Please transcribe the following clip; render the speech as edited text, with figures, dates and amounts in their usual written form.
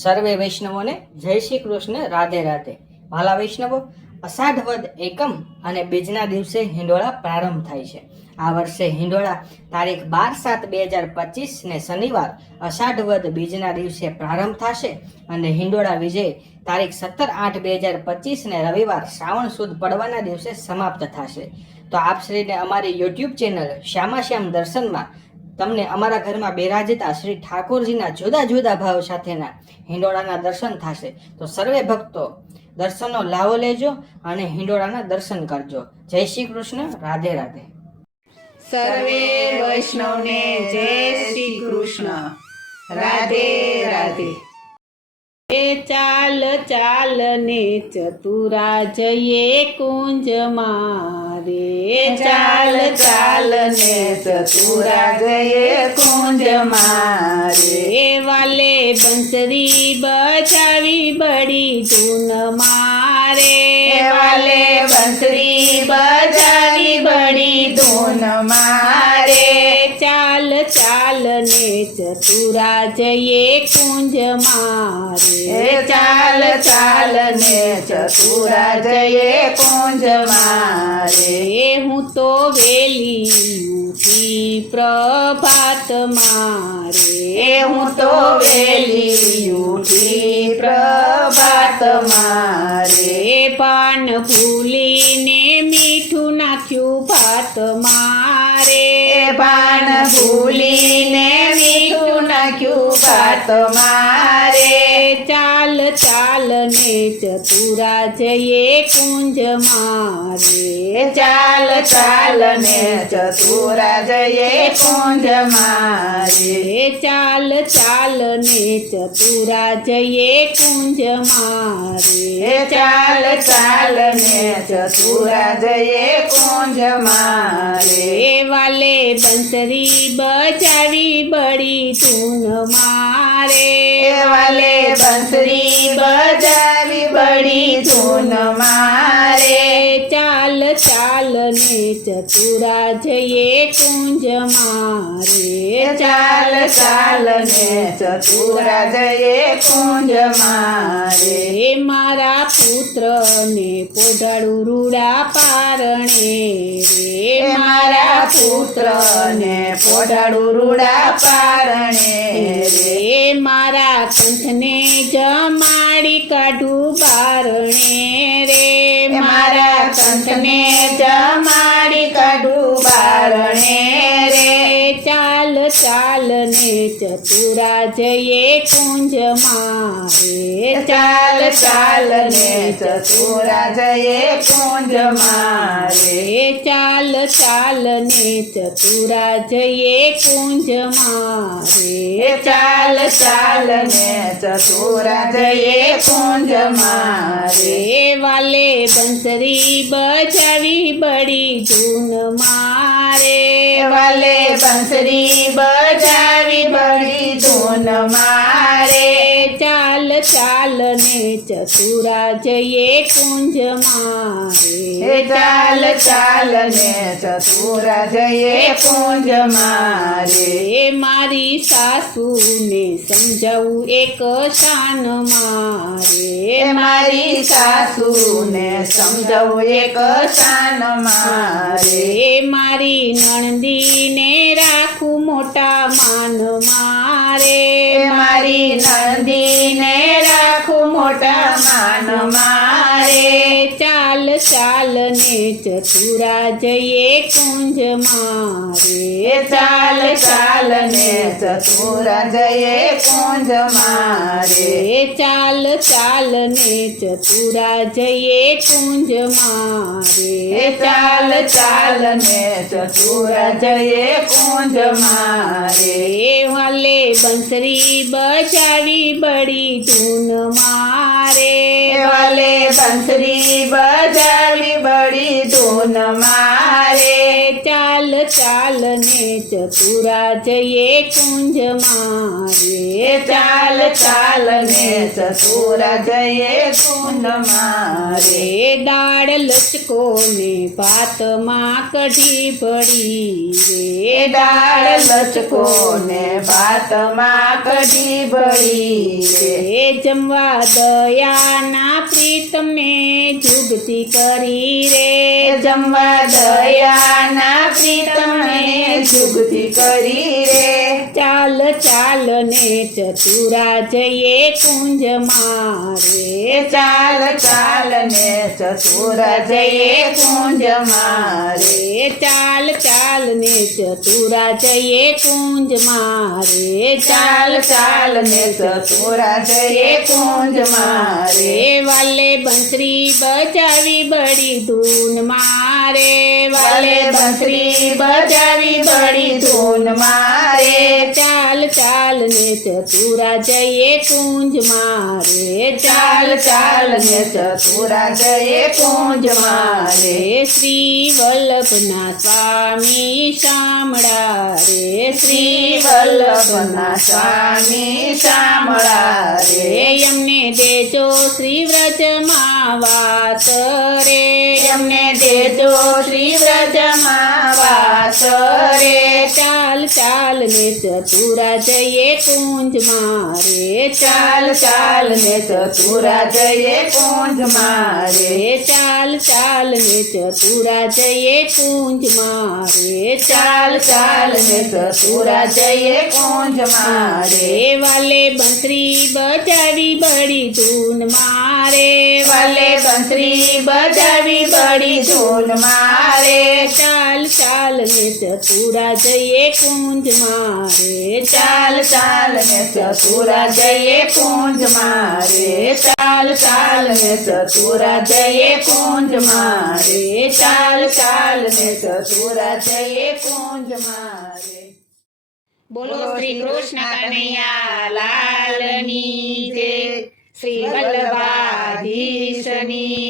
સર્વે વૈષ્ણવોને જય શ્રી કૃષ્ણ, રાધે રાધે. ભાલા વૈષ્ણવો, અષાઢ વદ એકમ અને બીજના દિવસે હિંડોળા પ્રારંભ થાય છે. આ વર્ષે હિંડોળા તારીખ 12/7/2025 ને શનિવાર અષાઢ વદ બીજના દિવસે પ્રારંભ થશે અને હિંડોળા વિજય તારીખ 17/8/2025 ને રવિવાર શ્રાવણ સુદ પડવાના દિવસે સમાપ્ત થશે. તો આપ શ્રીને અમારી યુટ્યુબ ચેનલ શ્યામાશ્યામ દર્શનમાં તમને અમારા ઘરમાં બિરાજતા શ્રી ઠાકોરજીના જુદા જુદા ભાવ સાથેના હિંડોળાના દર્શન થશે. તો સર્વે ભક્તો દર્શનનો લાવો લેજો અને હિંડોળાના દર્શન કરજો. જય શ્રી કૃષ્ણ, રાધે રાધે. સર્વે વૈષ્ણવને જય શ્રી કૃષ્ણ, રાધે રાધે. એ ચાલ ચાલ ને ચતુરા જઈએ કુંજ મારે, ચાલ ચાલ ને ચતુરા જઈએ કુંજ મારે. વાલે બંસરી બજાવી બડી ધૂન મારે, વાલે બંસરી બજાવી બડી ધૂન મારે. ચાલ ચાલ ને ચતુરા જઈએ કુંજ મારે, ચાલ ચાલ ને ચતુરા જઈએ કુંજ મારે. હું તો વેલી ઉઠી પ્રભાત મારે, હું તો વેલી ઉઠી પ્રભાત મારે. પાન ભૂલીને મીઠું નાખ્યું ભાત મારે, પાન ભૂલીને મીઠું નાખ્યું ભાત મારે. ચાલ ચાલ ને ચતુરા જઈએ કુંજ મારે, ચાલ ચાલ ને ચતુરા જઈએ કુંજ મારે. ચાલ ચાલ ને ચતુરા જઈએ કુંજ મારે, ચાલ ચાલ ને ચતુરા જઈએ કુંજ મારે. વાલે બંસરી બજાવી બડી ધૂન મારે, વાલે બંસરી બજાવી બડી ધૂન મારે. ચાલ ચાલ ને ચતુરા જઈએ કુંજ મારે, ચાલ ચાલ ને ચતુરા જઈએ કુંજ મારે. મારા પુત્રને પોઢાડું રૂડા પારણે રે, મારા પુત્રને પોઢાડું રૂડા પારણે રે. મારા કંઠને જમાડી કાઢું બારણે રે, મારા કંઠને જમાડી કાઢું બારણે રે. ચાલ ચાલ ને ચતુરા જઈએ કુંજ મારે, ચાલ ચાલ ને ચતુરા જઈએ કુંજ મારે. ચાલ ચાલ ને ચતુરા જઈએ કુંજ મારે, ચાલ ચાલ ને ચતુરા જઈએ કુંજ મારે. વાલે બંસરી બજાવી બડી ધૂન મારે, વાલે બંસરી બજાવી બડી ધૂન મારે. ચાલ ચાલ ને ચતુરા જઈએ કુંજ મારે, ચાલ ચાલ ને ચતુરા જઈએ કુંજ મારે. મારી સાસુને સમજાવું એક શાન મારે, મારી સાસુને સમજાવું એક શાન મારે. મારી નણંદીને રાખું મોટા માન મારે, મારી નણંદીને રાખું મોટા માન મારે. ચાલ ચાલ ને ચતુરા જઈએ કુંજ મારે, ચાલ ચાલ ને ચતુરા જઈએ કુંજ મારે. ચાલ ચાલ ને ચતુરા જઈએ કુંજ મારે, ચાલ ચાલ ને ચતુરા જઈએ કુંજ મારે. વાલે બંસરી બજાવી બડી ધૂન મારે, વાલે બંસરી બજાવી બડી ધૂન મારે. ચાલ ચાલ ને ચતુરા જઈએ કુંજમાં રે ચાલ ચાલ ને ચતુરા જઈએ કુંજમાં રે દાળ લચકો ને ભાતમાં કઢી ભળી રે દાળ લચકો ને ભાતમાં કઢી ભળી રે જમવા દયાના પ્રીતમને જુગતી કરી રે જમવા દયાના પ્રીતમને જુગતી કરી રે ચાલ ચાલ ને ચતુરા જઈએ કુંજમાં રે ચાલ ચાલ ને ચતુરા જઈએ કુંજમાં રે ચાલ ચાલ ને ચતુરા જઈએ કુંજમાં રે ચાલ ચાલ ને ચતુરા જઈએ કુંજમાં રે વાલે બંસરી બજાવી બડી ધૂન મારે વાલે બંસરી બજાવી બડી ધૂન મારે ચાલ ચાલ ને ચતુરા જઈએ કુંજમાં રે ચાલ ચાલ ને ચતુરા જઈએ કુંજમાં રે શ્રી વલ્લભના સ્વામી શામળા રે શ્રી વલ્લભના સ્વામી શામળા રે એમને દેજો શ્રી વ્રજમાં વાસ રે એમને દેજો શ્રી વ્રજમાં વાસ રે ચાલ ચાલ ને ચતુરા જઈએ કુંજમાં રે ચાલ ચાલ ને ચતુરા જઈએ કુંજમાં રે ચાલ ચાલ ને ચતુરા જઈએ કુંજમાં રે ચાલ ચાલ ને ચતુરા જઈએ કુંજમાં રે વાલે બંસરી બજાવી બડી ધૂન મારે વાલે બંસરી બજાવી બડી ધૂન મારે ચાલ ચાલ ને ચતુરા જઈએ કુંજમાં રે ચાલ ચાલ ને ચતુરા જઈએ કુંજમાં રે ચાલ ચાલ ને ચતુરા જઈએ કુંજમાં રે ચાલ ચાલ ને ચતુરા જઈએ કુંજમાં રે બોલો શ્રી કૃષ્ણ કનૈયા લાલની જય શ્રી વલ્લભાધીશની